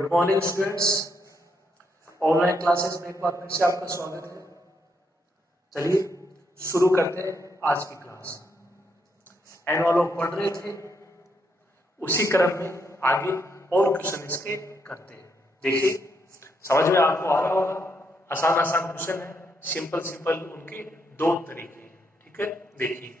Good morning students. Online classes में एक बार फिर से आपका स्वागत है। चलिए शुरू करते हैं आज की क्लास। एनुअल लोग पढ़ रहे थे, उसी क्रम में आगे और क्वेश्चन इसके करते हैं। देखिए समझ में आपको आ रहा होगा, आसान आसान क्वेश्चन है, सिंपल सिंपल उनके दो तरीके हैं। ठीक है, देखिए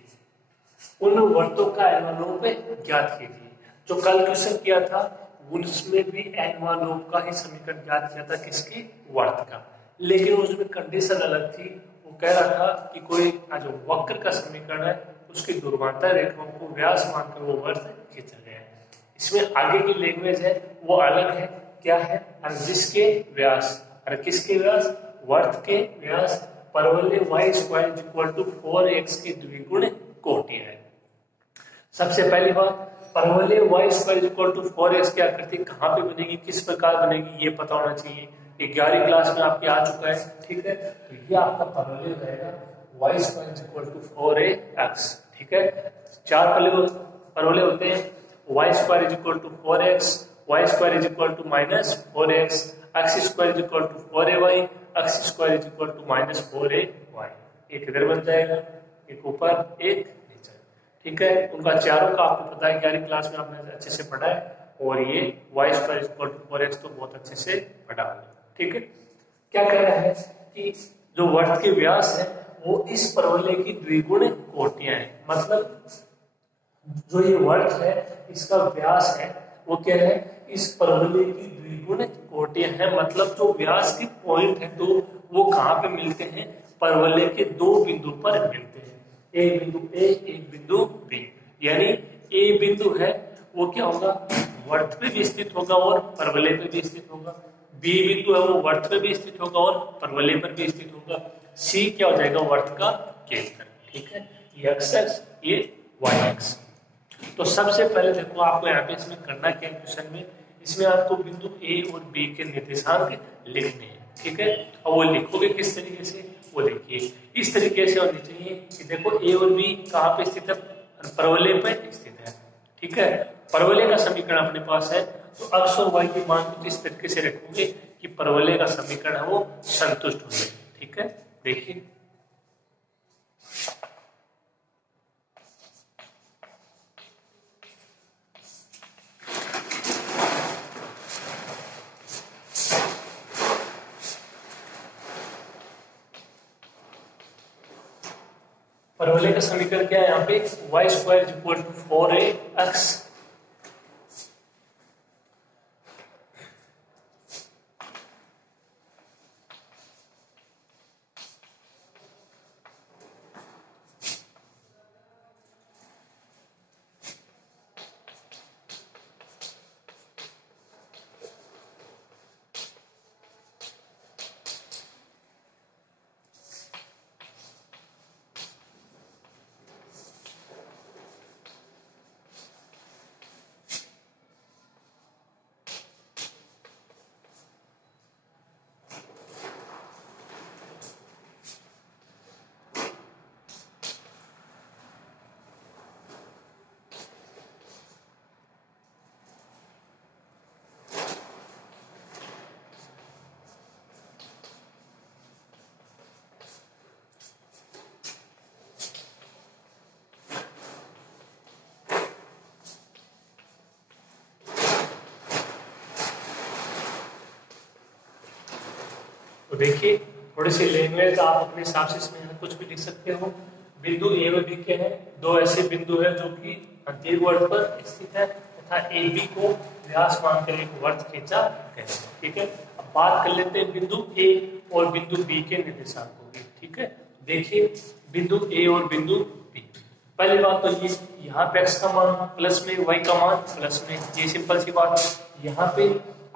उन वर्तों का एनुअल ज्ञात कीजिए। जो कल क्वेश्चन किया था उसमें भी एनुअल का ही समीकरण ज्ञात किया था, किसकी, वर्त का, लेकिन उसमें कंडीशन अलग थी। वो कह रहा था कि कोई जो वक्र का समीकरण है उसकी दुर्वांतर रेखाओं को व्यास मानकर वो वर्त खींचा गया है। इसमें आगे की लैंग्वेज है वो अलग है, क्या है, जिसके व्यास, अरे किसके व्यास, वर्त के व्यास परवलय y square equal to 4x के द्विगुण कोटि है। सबसे पहली बात, परवलय y square equal to 4x की आकृति कहाँ पे बनेगी, किस प्रकार बनेगी, ये पता होना चाहिए। 11वीं क्लास में आपके आ चुका है। ठीक है, तो ये आपका परवलय रहेगा y square equal to 4x। ठीक है, चार परवलय होते हैं, y square equal to 4x, y square equal to minus 4x, x square equal to 4ay, x square equal to minus 4ay। एक इधर बन जाएगा, एक ऊपर एक नीचे। ठीक है, उनका चारों का आपको पता है, 11वीं क्लास में आपने अच्छे से पढ़ा है, और ये y square equal to 4x तो बहुत अच्छे से पढ़ा है। ठीक है, क्या कह रहा है कि जो वर्त के व्यास है वो इस परवलय की द्विगुण कोटियां हैं। मतलब जो ये वर्त है इसका व्यास है वो क्या है, इस परवलय की द्विगुण कोटियां हैं। मतलब जो व्यास के पॉइंट है तो वो कहाँ पे मिलते हैं, परवलय के दो बिंदु पर मिलते हैं, एक बिंदु ए एक बिंदु बी। यानी ए बिंदु है वो क्या होगा, वर्त पे भी स्थित होगा और परवलय पे भी स्थित होगा। बी बिंदु है वो वर्त पे भी स्थित होगा और परवलय पर भी स्थित होगा। सी क्या हो जाएगा, वर्त का केंद्र। ठीक है, ये एक्स एक्स, ये वाई एक्स। तो सबसे पहले देखो आपको यहाँ पे इसमें करना क्या है, क्वेश्चन में इसमें आपको बिंदु ए और बी के निर्देशांक लिखने हैं। ठीक है, और वो लिखोगे किस तरीके से, वो देखिए इस तरीके से होनी चाहिए कि देखो ए और बी कहाँ पे स्थित है, परवलय पे स्थित है। ठीक है, परवलय का समीकरण अपने पास है, तो x और y की मान को इस तरीके से रखोगे कि परवलय का समीकरण है वो संतुष्ट हो जाए। ठीक है, देखिए परवलय का समीकरण क्या है, यहाँ पे y square equal to 4ax। तो देखिए थोड़ी सी लैंग्वेज आप अपने हिसाब से इसमें कुछ भी लिख सकते हो। बिंदु ए और बी के हैं, दो ऐसे बिंदु है जो कि दीर्घवृत्त पर स्थित है तथा ए बी को व्यास मानकर एक वर्त खींचा गया। ठीक है, अब बात कर लेते हैं बिंदु ए और बिंदु बी के निर्देशांकों की। ठीक है, देखिए बिंदु ए और बिंदु बी, पहली बात तो ये यहाँ पे x का मान प्लस में, y का मान प्लस में, ये सिंपल सी बात। यहाँ पे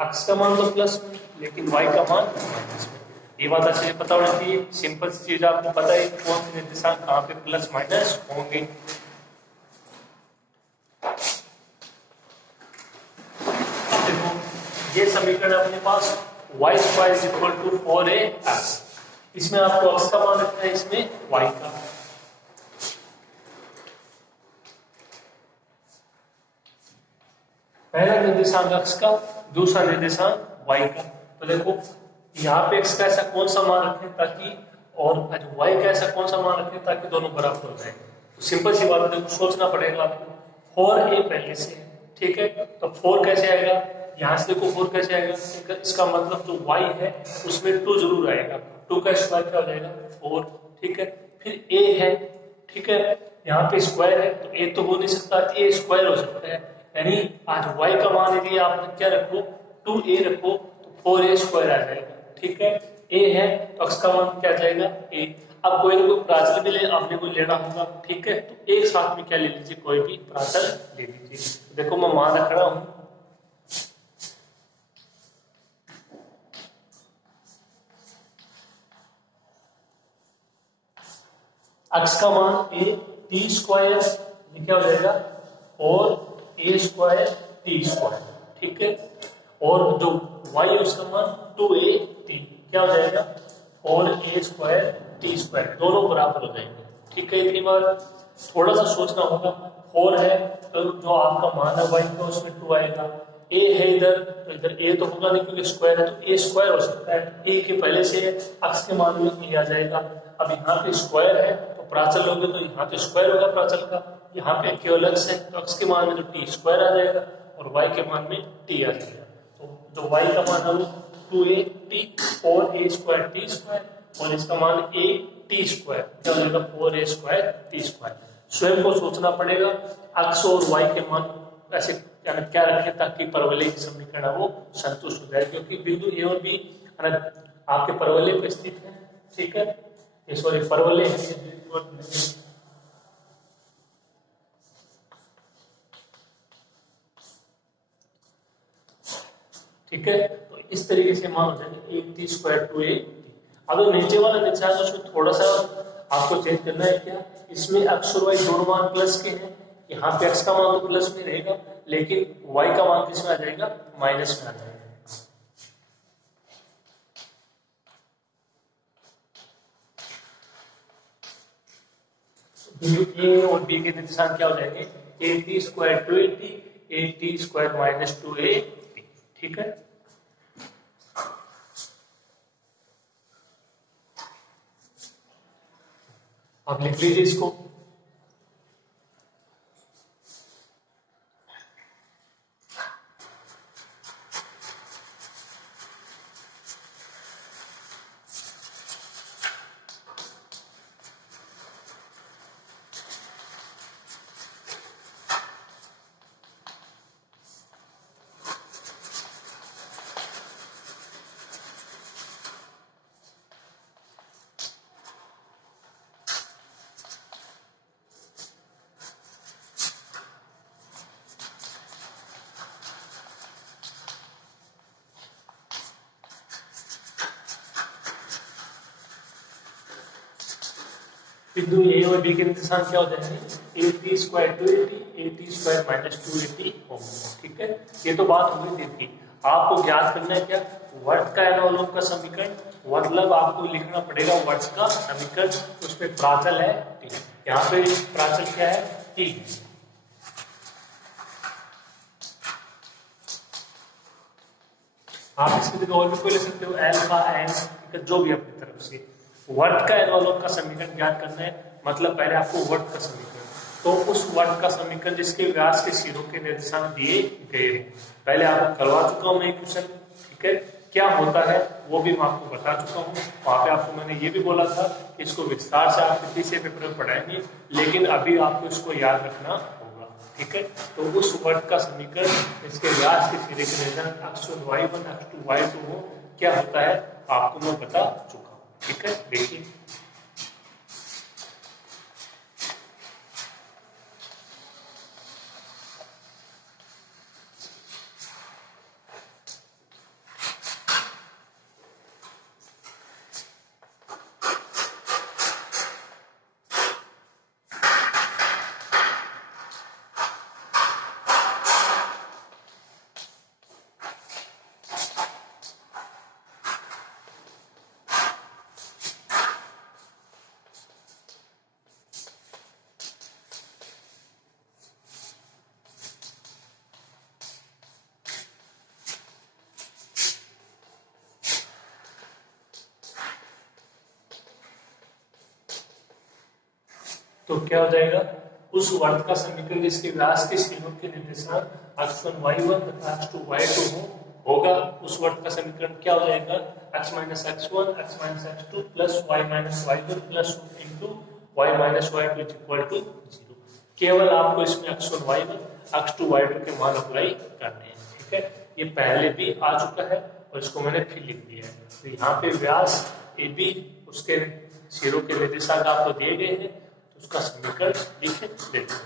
x का मान तो प्लस में लेकिन y का मान माइनस में, ये बात अच्छे से पता होनी चाहिए। सिंपल सी चीज आपको पता है कौन से निर्देशांक कहाँ पे प्लस माइनस होंगे। देखो ये समीकरण अपने पास y square equal to 4ax, इसमें आपको x का मान रखना है, इसमें y का। पहला निर्देशांक x का, दूसरा निर्देशांक y का। तो देखो यहाँ पे x का ऐसा कौन सा मान रखें ताकि, और y का ऐसा कौन सा मान रखें ताकि दोनों बराबर हो जाए। तो सिंपल सी बात है, देखो सोचना पड़ेगा आपको। 4a पहले से है, ठीक है, तो 4 कैसे आएगा, यहाँ से देखो 4 कैसे आएगा, इसका मतलब जो y है उसमें 2 जरूर आएगा, 2 का स्क्वायर क्या हो जाएगा 4, ठीक है। फिर a है, ठीक है, यहाँ पे स्क्वायर है तो a तो हो नहीं सकता, a स्क्वायर हो सकता है, यानी आज y का मान यदि आपने क्या रखो 2a रखो तो 4a स्क्वायर आ जाएगा, ठीक है। a है तो x का मान क्या आ जाएगा a। अब कोई ना कोई प्राचल भी ले आपने को लेना होगा, ठीक है, तो एक साथ में क्या ले लीजिए, कोई भी प्राचल ले लीजिए। देखो मैं मान रख रहा हूं x का मान a, t स्क्वायर क्या हो जाएगा और a स्क्वायर t स्क्वायर, ठीक है, और जो y है उसका मान 2a t क्या हो जाएगा और a स्क्वायर t स्क्वायर, दोनों बराबर हो जाएंगे, ठीक है। इतनी बार थोड़ा सा सोचना होगा। 4 है तो जो आपका मान है y का उसमें 2 आएगा, a है इधर तो इधर a तो होगा नहीं क्योंकि स्क्वायर है, तो a स्क्वायर हो सकता है, a के पहले से x के मान में a आ जाएगा। अब यहाँ पे स्क्वायर है तो प्राचल लोगे तो यहाँ पे स्क्वायर होगा प्राचल का, यहाँ पे केवल x है तो x के मान में जो t स्क्वायर आ जाएगा और y के मान में t आ जाएगा। तो जो y का मान है वो 2a t और a स्क्वायर t स्क्वायर, और इसका मान a t स्क्वायर क्या हो जाएगा 4a स्क्वायर t स्क्वायर। स्वयं को सोचना पड़ेगा x और y के मान ऐसे क्या रखें ताकि परवलयिक समीकरण वो संतुष्ट हो जाए, क्योंकि बिंदु a और b आपके परवलय पर स्थित है, ठीक है, ये सॉरी परवलय ठीक है। तो इस तरीके से मान हो जाएगा 8t स्क्वायर 2a। अब नीचे वाला निशान उसमें थोड़ा सा आपको चेंज करना है, क्या इसमें x और y दोनों मान प्लस के हैं, यहाँ पे x का मान तो प्लस में रहेगा लेकिन y का मान किस में आ जाएगा माइनस में आ जाएगा। a और b के निशान क्या हो जाएंगे 8t square 2a, 8t square minus 2a, ठीक है। आप लिख लीजिए इसको। बिंदु ए और बी के निशान क्या हो जाएंगे 8t square 280, 8t square minus 280 होंगे, ठीक है। ये तो बात हो गई थी। आपको ज्ञात करना है क्या वर्ग का एनालोग का समीकरण, मतलब आपको लिखना पड़ेगा वर्ग का समीकरण, उसमें प्राचल है t, यहाँ पे प्राचल क्या है t। आप इसकी जगह और भी कोई ले सकते हो अल्फा एन, जो भी अपनी तरफ से। वर्ग का एनालोग का समीकरण ज्ञात करना है, मतलब पहले आपको वर्ग का समीकरण, तो उस वर्ग का समीकरण जिसके व्यास के सिरों के निर्देशांक दिए गए हो, पहले आपको करवा चुका हूं मैं क्वेश्चन, ठीक है। क्या होता है वो भी मैं आपको बता चुका हूँ, वहां पे आपको मैंने ये भी बोला था कि इसको विस्तार से आप तीसरे पेपर में पढ़ाएंगे, लेकिन अभी आपको इसको याद रखना होगा, ठीक है। तो उस वर्ग का समीकरण इसके व्यास के सिरे के निर्देशांक x1 y1 x2 y2 हो, क्या होता है आपको मैं बता चुका हूँ, ठीक है। देखिए तो क्या हो जाएगा, उस वर्त का समीकरण जिसके व्यास के सिरों के निर्देशांक x1 y1 तथा x2 y2 होगा, उस वर्त का समीकरण क्या हो जाएगा, x minus x1 x minus x2 plus y minus y1 plus into y minus y2 is equal to 0। केवल आपको इसमें x1 y1 x2 y2 के मान अप्लाई करने हैं। ठीक है, ये पहले भी आ चुका है और इसको मैंने फिर लिख दिया है। तो यहाँ पे व्यास ए बी उसके सिरों के निर्देशांक आपको दिए गए हैं, तो उसका समीकरण लिखे देखते हैं।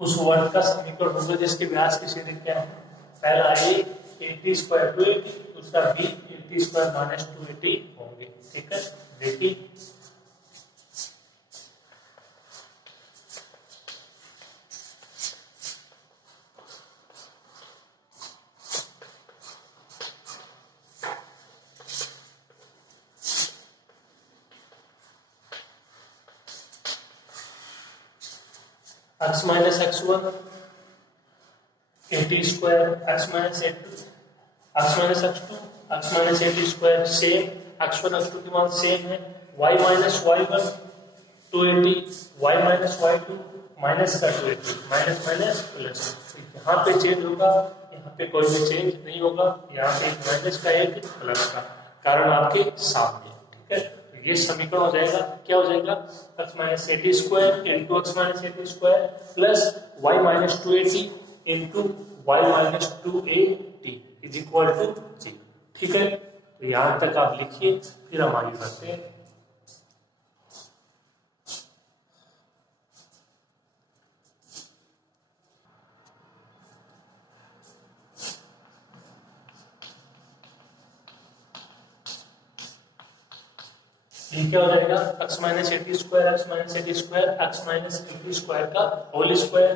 उस वर्ग का समीकरण होगा जिसके व्यास की सीधे क्या है, पहला ए 80 स्क्वायर 280, दूसरा बी 80 स्क्वायर माइनस 280 होंगे। ठीक है, देखिए x minus x1 80 square x minus 8 x minus x2 x minus 80 square same, x1 x2 के मान सेम है, y minus y1 280 y minus y2 minus का 280 माइनस माइनस प्लस। यहाँ पे चेंज होगा, यहाँ पे कोई भी चेंज नहीं होगा, यहाँ पे एक माइनस का एक प्लस का, कारण आपके सामने। ठीक है, ये समीकरण हो जाएगा, क्या हो जाएगा, x minus 80 square into x minus 80 square plus y minus 280 into y minus 280 is equal to 0। ठीक है, तो यहां तक आप लिखिए, फिर हम आगे बढ़ते हैं। क्या हो जाएगा, x minus 80 square x minus 80 square x minus 80 square का whole square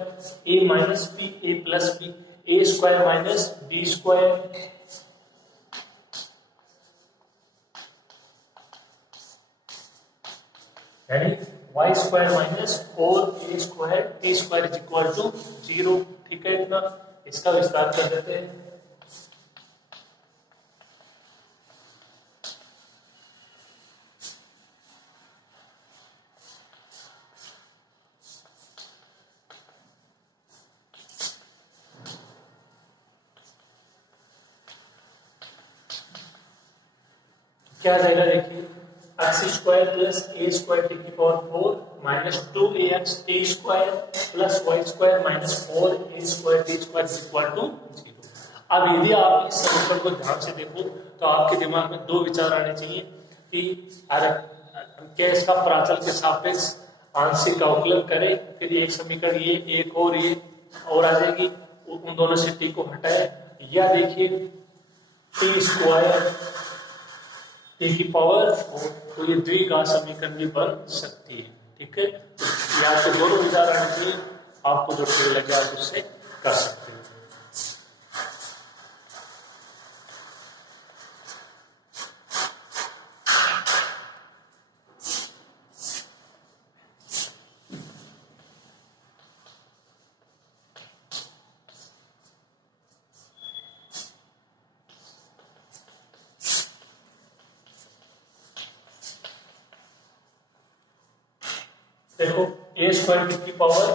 a minus b a plus b a square minus b square यानी y square minus 4a square a square is equal to 0। ठीक है, इतना इसका विस्तार कर देते हैं। क्या जाएगा, देखिए x square plus a square T की power 4 minus 2ax a square plus y square minus 4a square T square equal to 0। अब यदि आप इस समीकरण को ध्यान से देखो तो आपके दिमाग में दो विचार आने चाहिए कि क्या इसका प्राचल के सापेक्ष आंशिक अवकलन करें, फिर एक समीकरण ये एक और आ जाएगी, उन दोनों से टी को हटाए, या देखिए टी स्क्वायर टी की पावर 4, तो ये द्विघात समीकरण भी बन सकती है। ठीक है, यहाँ से दोनों विचार आने चाहिए, आपको जो ठीक लगे आप उससे कर सकते हैं। देखो a स्क्वायर की पावर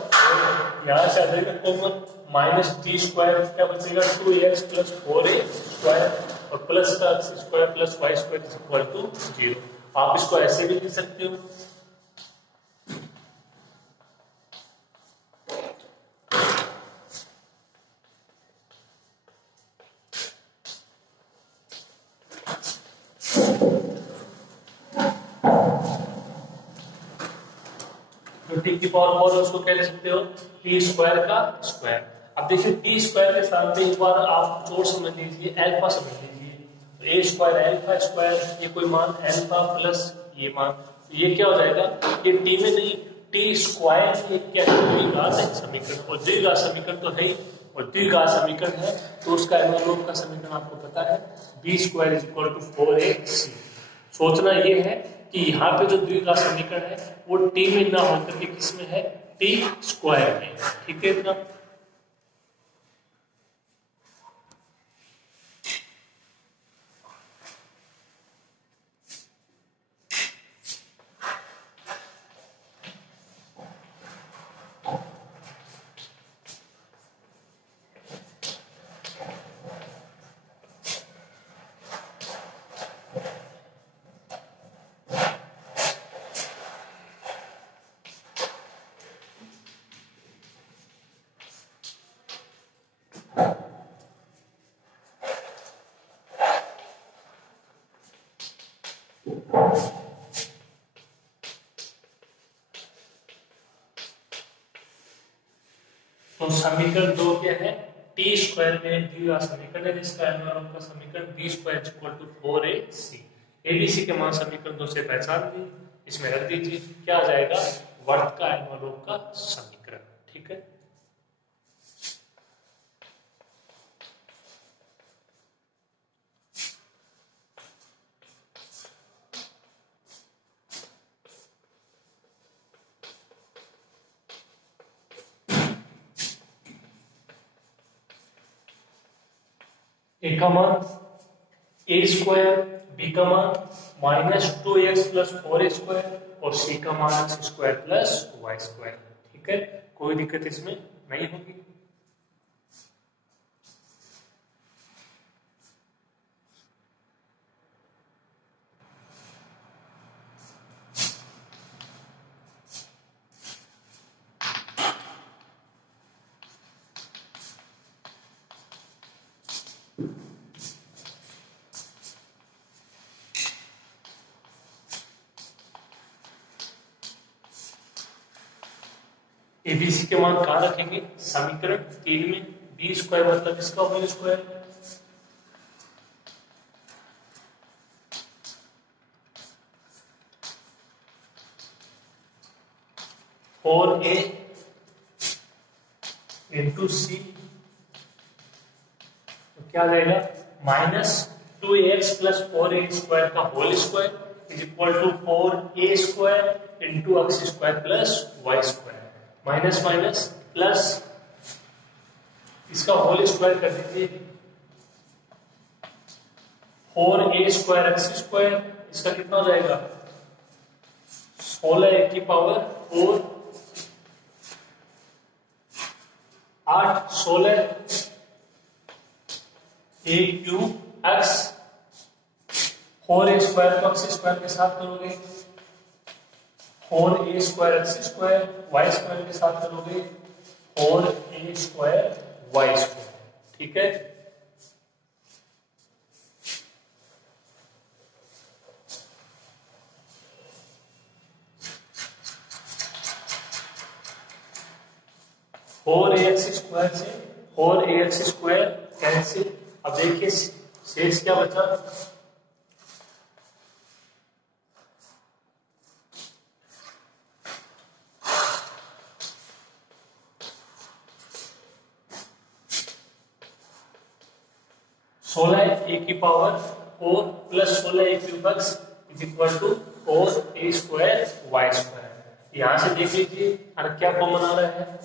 यहाँ से आ जाएगा कॉमन माइनस टी स्क्वायर, क्या बचेगा 2ax प्लस 4a स्क्वायर और प्लस का x square plus y square is equal to 0। आप इसको ऐसे भी लिख सकते हो, टी की पावर 4 उसको क्या लिख सकते हो, टी स्क्वायर का स्क्वायर। अब देखिए टी स्क्वायर के साथ में एक बार आप जोड़ समझ लीजिए, अल्फा समझ लीजिए, तो ए स्क्वायर अल्फा स्क्वायर, ये कोई मान अल्फा प्लस ये मान, तो ये क्या हो जाएगा, ये टी में नहीं, टी स्क्वायर की क्या है, द्विघात समीकरण, और द्विघात समीकरण तो है ही, और द्विघात समीकरण है तो उसका एनवलप का समीकरण आपको पता है, b square is equal to 4ac। सोचना ये है कि यहाँ पे जो द्विघात समीकरण है वो टी में ना होकर के किस में है, टी स्क्वायर में। ठीक है इतना। तो समीकरण 2 क्या है, टी स्क्वायर में द्विघात समीकरण है जिसका एनवलप का समीकरण b square equal to 4ac। ABC के मान समीकरण 2 से पहचान ली, इसमें रख दीजिए, क्या आ जाएगा, वर्त का एनवलप का समीकरण। ठीक है। ए का मान ए स्क्वायर, बी का मान -2x प्लस 4a स्क्वायर, और सी का मान x square plus y square. ठीक है, कोई दिक्कत इसमें नहीं होगी। एबीसी के मान कहां रखेंगे, समीकरण 3 में, बी स्क्वायर मतलब इसका होल स्क्वायर, और ए इंटू सी, तो क्या रहेगा, -2x प्लस 4a स्क्वायर का whole square is equal to 4a square into x square plus y square, minus minus plus, इसका होल स्क्वायर कर दीजिए, 4a स्क्वायर x स्क्वायर, इसका कितना हो जाएगा, 16 की power 4, 8 16 a cube x, 4a square को x स्क्वायर के साथ करोगे, 4a square x square, y square के साथ करोगे 4a स्क्वायर y स्क्वायर। ठीक है, फोर ए एक्स स्क्वायर से 4ax स्क्वायर कैंसिल। अब देखिए शेष क्या बचा, सोलह ए की पावर 4 प्लस 16 a cube x is equal to 4a square y square. यहां से देख लीजिए और क्या कॉमन आ रहा है,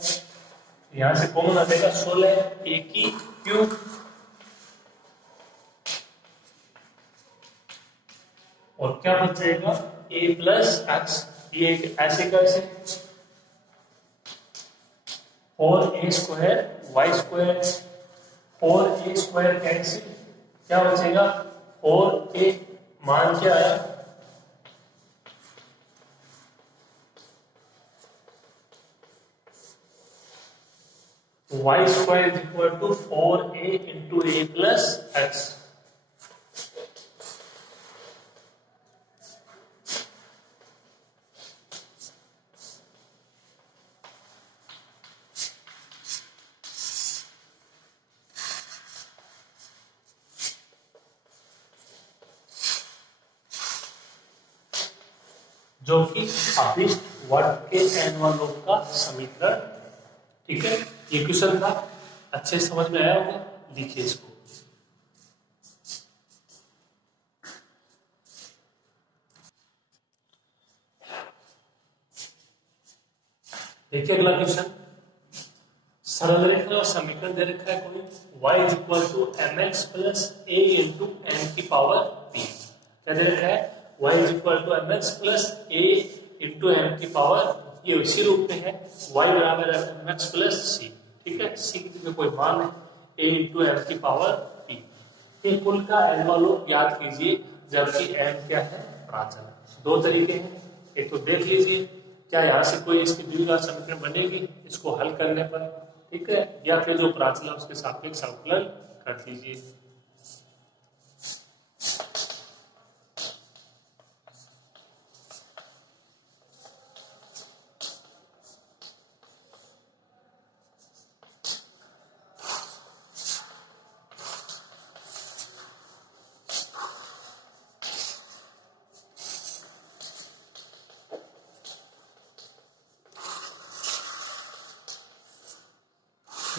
यहां से कॉमन आ जाएगा 16 ए की क्यूब, और क्या बच जाएगा a प्लस एक्स, ये ऐसे कैसे, 4a square y square, 4a square cancel, क्या बचेगा 4a, मान क्या आया, y square is equal to 4a into a plus x. जो कि अभिष्ट वर्ग के n वालों का समीकरण। ठीक है, ये क्वेश्चन था, अच्छे समझ में आया होगा, लिखिए इसको। देखिए अगला क्वेश्चन, सरल रेखा और समीकरण दे रखा है कोई y is equal to M x plus a into N की पावर p। क्या दे रखा है? y is equal to M x plus a into N की पावर, ये इसी रूप में है, y बराबर एम एक्स प्लस सी। ठीक है, सी की जगह कोई मान है, a इंटू एन की पावर p। ये कुल का n वालों याद कीजिए, जबकि n क्या है? प्राचल। दो तरीके हैं, एक तो देख लीजिए क्या यहाँ से कोई इसकी द्विघात समीकरण बनेगी इसको हल करने पर, ठीक है, या फिर जो प्राचल है उसके सापेक्ष अवकलन कर दीजिए।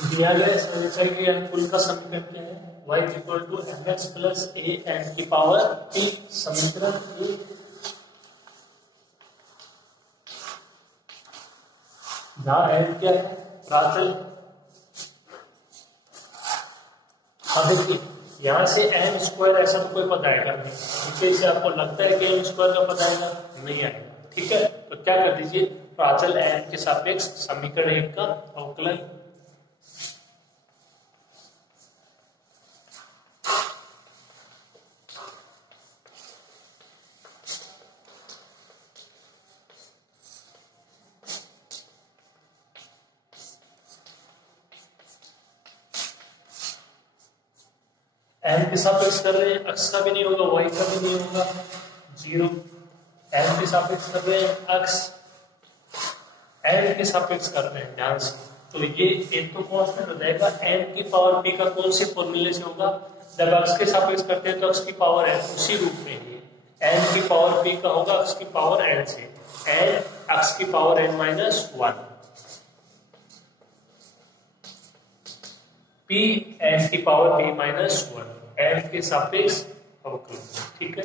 दिया गया समस्या के कुल का समीकरण क्या है? y is equal to M x plus a n की पावर p। समीकरण जहाँ n क्या है? प्राचल। अब देखिए यहाँ से एम स्क्वायर ऐसा तो कोई पद आएगा नहीं, नीचे से आपको लगता है कि एम स्क्वायर का पद आएगा, नहीं आएगा। ठीक है, तो क्या कर दीजिए, प्राचल n के सापेक्ष समीकरण एक का अवकलन। एन के सापेक्ष कर रहे हैं, अक्ष का भी नहीं होगा, वाई का भी नहीं होगा, जीरो। एन के सापेक्ष कर रहे हैं, अक्ष एन के सापेक्ष कर रहे हैं, ध्यान से। तो ये एक तो कांस्टेंट हो जाएगा, एन की पावर पी का कौन से फॉर्मूले से होगा? जब अक्ष के सापेक्ष करते हैं तो अक्ष की पावर एन, उसी रूप में ही एन की पावर पी का होगा अक्ष की पावर एन से, एन अक्ष की power N minus one, P N की power P minus one, N के सापेक्ष अवकलन। ठीक है,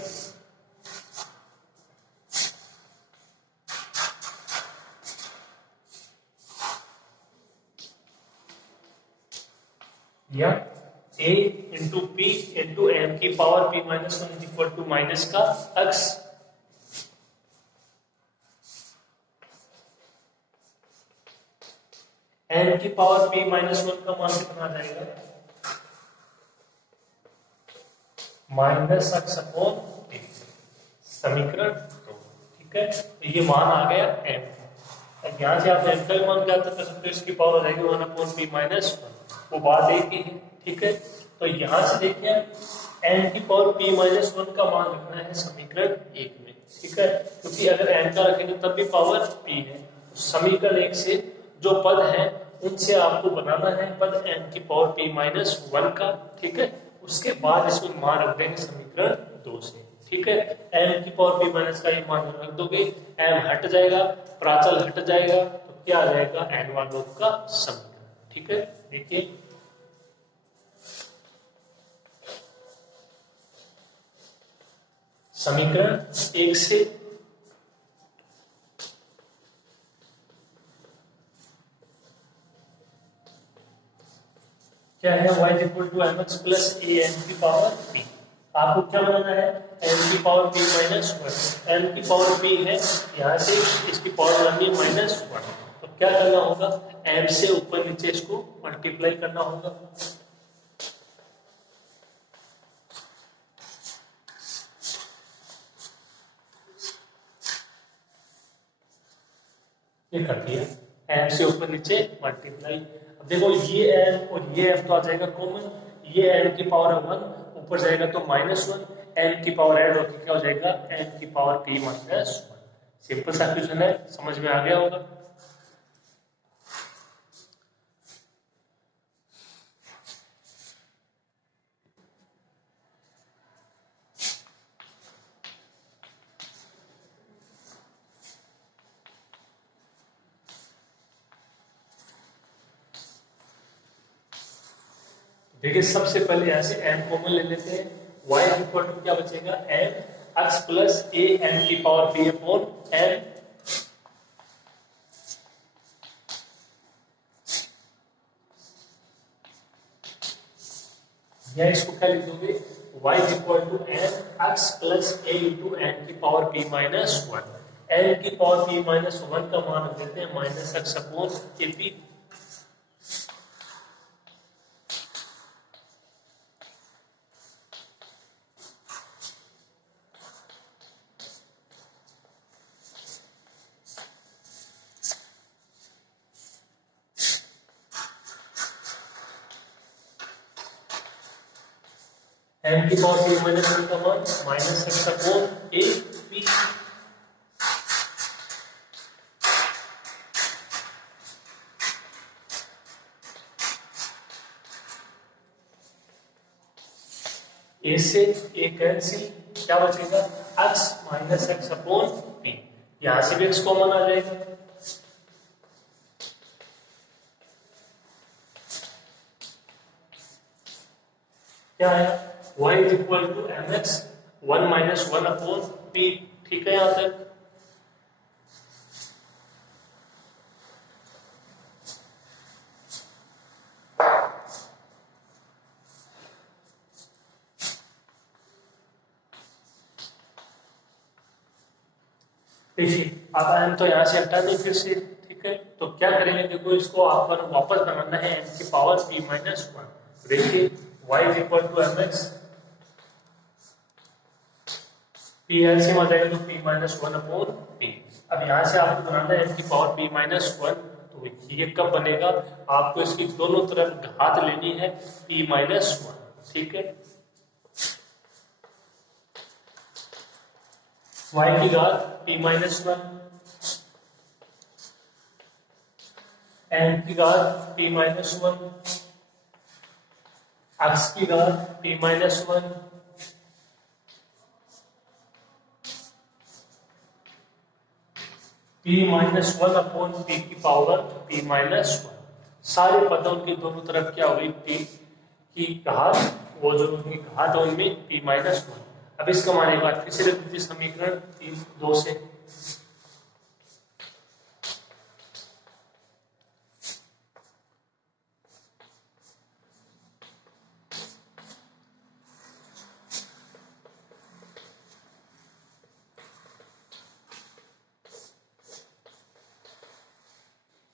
या a into P into N की power p minus one is equal to minus का अक्ष, एन की पावर p माइनस वन का मान कितना आ जाएगा? माइनस अक्ष अपॉन p, समीकरण दो। ठीक है, तो ये मान आ गया m का। अब यहाँ से आप m का मान क्या कर सकते हो, इसकी पावर हो जाएगी one upon p minus one, वो बात एक ही है। ठीक है, तो यहां से देखिए n की पावर p माइनस वन का मान रखना है समीकरण एक में। ठीक है, क्योंकि अगर n का रखेंगे तब भी पावर p है, समीकरण एक से जो पद है उनसे आपको बनाना है पद n की पावर p माइनस वन का। ठीक है, उसके बाद इसमें मान रख देंगे समीकरण दो से। ठीक है, m की पावर p माइनस का ये मान रख दोगे, m हट जाएगा, प्राचल हट जाएगा, तो क्या आ जाएगा? n वालों का समीकरण। ठीक है, देखिए समीकरण एक से क्या है? y is equal to M x plus a n की पावर p। आपको क्या बनाना है? n की power p minus one, n की पावर p है, यहाँ से इसकी पावर बननी है माइनस वन, तो क्या करना होगा? m से ऊपर नीचे इसको मल्टीप्लाई करना होगा। ये कर दिया, m से ऊपर नीचे मल्टीप्लाई। अब देखो ये m और ये m तो आ जाएगा कॉमन, ये m की पावर है वन, ऊपर जाएगा तो माइनस वन, m की पावर ऐड होकर क्या हो जाएगा? m की power p minus one. Simple सा क्वेश्चन है, समझ में आ गया होगा। देखिए सबसे पहले यहां से m कॉमन ले लेते हैं। y इक्वल टू क्या बचेगा, m x plus a m की पावर b अपॉन m। या इसको क्या लिखोगे, y equal to m x plus a into n की पावर b माइनस 1। n की पावर b माइनस 1 का मान देते हैं माइनस x अपॉन ए पी। m की पावर b माइनस 1 का मान minus x upon A P. A से ए कैंसिल, क्या बचेगा x minus x upon P. यहां से भी x कॉमन आ जाएगा। क्या है, y is equal to M x 1 minus 1 upon p. ठीक है यहां तक। देखिए अब m तो यहां से हटा दें फिर से। ठीक है, तो क्या करेंगे, देखो इसको आप वापस बनाना है m की पावर p माइनस 1। देखिए y is equal to M X, P LCM आ जाएगा तो p माइनस 1 अपॉन p। अब यहां से आपको बनाना है m की पावर p माइनस 1। तो ये कब बनेगा, आपको इसकी दोनों तरफ घात लेनी है p माइनस 1। ठीक है, y की घात p माइनस 1, m की घात p माइनस 1, x की घात p minus 1, p minus 1 upon p की पावर p माइनस 1। सारे पदों की दोनों तरफ क्या हुई, p की घात, वो जो उनकी घात है उनमें p माइनस 1। अब इसका मान एक बार फिर से लिख दीजिए समीकरण 2 से।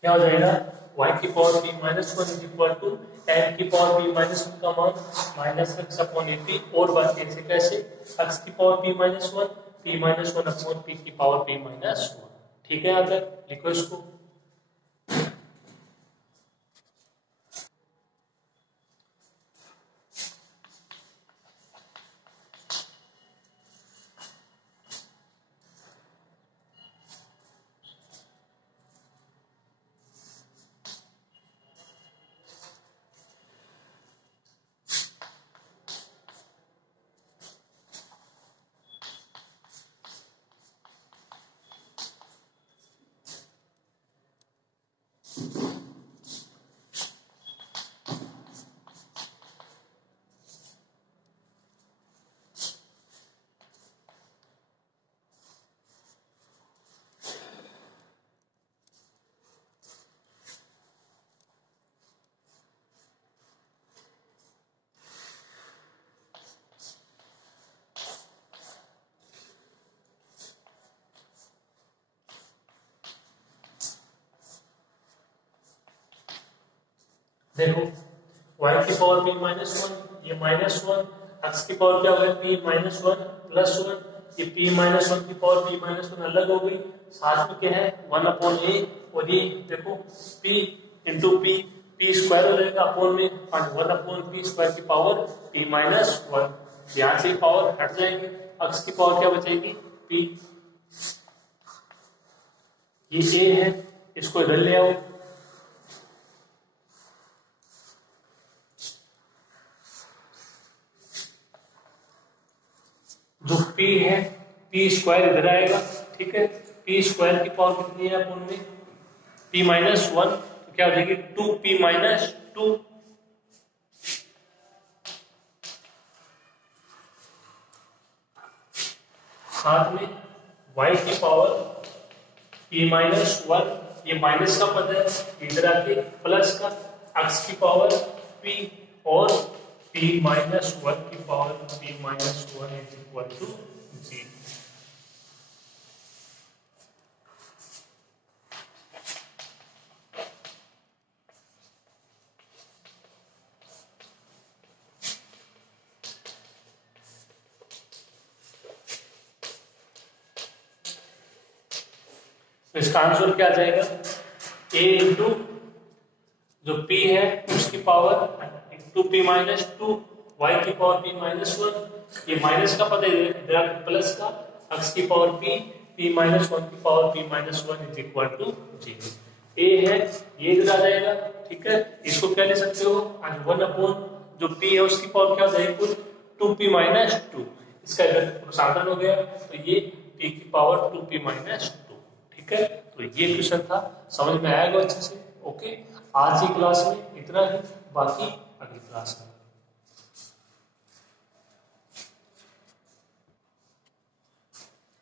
क्या हो जाएगा, y की power p minus 1 is equal to m की पावर p माइनस 1 का मान माइनस x अपॉन ए पी। और बात कैसे कैसे, x की power p minus 1, p minus 1 upon p की पावर p माइनस 1। ठीक है, यहाँ तक लिखो इसको। देखो y की पावर p माइनस 1, ये माइनस 1, x की पावर क्या हो गई p माइनस 1 प्लस 1। ये p माइनस 1 की पावर p माइनस 1 अलग हो गई, साथ में क्या है 1 अपॉन a। और ये देखो p into p, p square हो जाएगा अपॉन में 1 अपॉन p स्क्वायर की पावर p माइनस 1। यहाँ से पावर हट जाएगी, x की पावर क्या बचेगी p। ये a है, इसको इधर ले आओ। जो p है p स्क्वायर इधर आएगा। ठीक है, p स्क्वायर की पावर कितनी है अपन में, p माइनस 1, तो क्या हो जाएगी 2p माइनस 2। साथ में y की पावर p माइनस 1, ये माइनस का पद है, इधर आके प्लस का x की पावर p और p माइनस 1 की power p minus 1 is equal to 0। तो इसका आंसर क्या आ जाएगा, a इंटू जो p है उसकी power into p minus 2, y की पावर p माइनस 1, ये माइनस का पद है इधर प्लस का x की पावर p माइनस 1 की power p minus 1 is equal to 0। a है ये इधर आ जाएगा, ठीक है। इसको क्या ले सकते हो, 1 अपॉन जो p है उसकी पावर क्या हो जाएगी 2p माइनस 2, इसका इधर साधन हो गया, तो ये p की पावर 2p माइनस 2, ठीक है। तो ये क्वेश्चन था, समझ में आएगा अच्छे से। ओके, आज की क्लास में इतना ही, बाकी अगली क्लास में।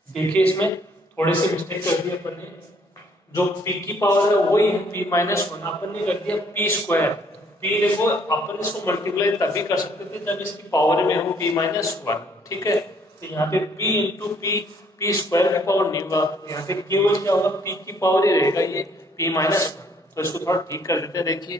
देखिए इसमें थोड़े से मिस्टेक कर दिए अपन ने, जो p की पावर है वही है p माइनस 1, अपन ने कर दिया p स्क्वायर। p देखो अपन इसको मल्टीप्लाई तभी कर सकते थे जब इसकी पावर में हो p माइनस 1, ठीक है। तो यहाँ पे p इंटू p स्क्वायर की पावर नहीं होगा, यहाँ पे केवल क्या होगा p की पावर ही रहेगा, ये p माइनस 1। तो इसको थोड़ा ठीक कर देते हैं, देखिए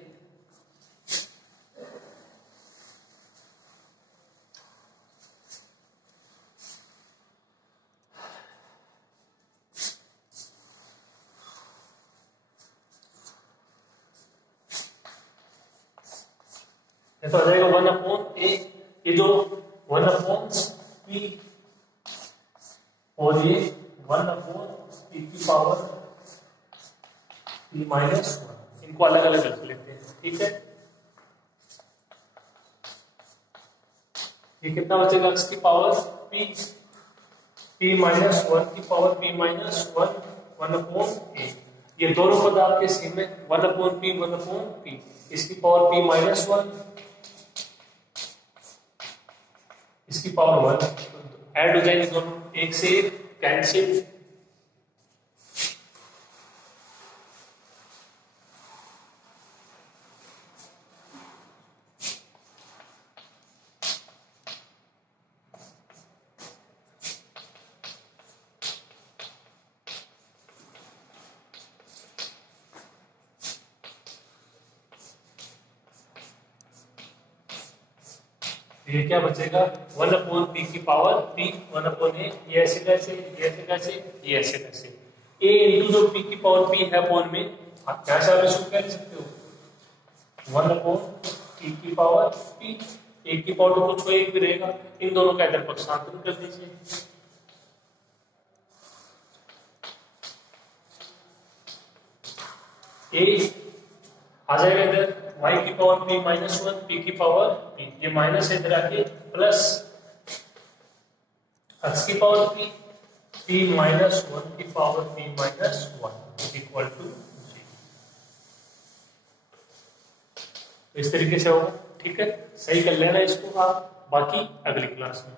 तो आ जाएगा 1 अपॉन a, ये जो 1 अपॉन p और ये 1 अपॉन p की पावर p माइनस 1, इनको अलग अलग रख लेते हैं, ठीक है। ये कितना बचेगा, x की पावर p माइनस 1 की power p minus 1, 1 upon a, ये दोनों पद आपके सेम है, 1 अपॉन p, इसकी पावर p माइनस 1, इसकी पावर 1, ऐड हो जाएंगे दोनों, एक से एक कैंसिल। ये क्या बचेगा, 1 अपॉन p की पावर p, 1 अपॉन a, ये ऐसे कैसे, ये ऐसे कैसे, ये ऐसे कैसे, a इंटू जो p की पावर p है अपॉन में, आप क्या से आप इसको कह सकते हो 1 अपॉन p की पावर p, एक की पावर तो कुछ एक भी रहेगा, इन दोनों का इधर प्रतिस्थापन कर दीजिए। a आ जाएगा इधर y की पावर p माइनस 1, p की पावर p, ये माइनस इधर आके प्लस x की पावर p माइनस 1 की power p minus 1 equal to 0। इस तरीके से होगा, ठीक है। सही कर लेना इसको आप, बाकी अगली क्लास में।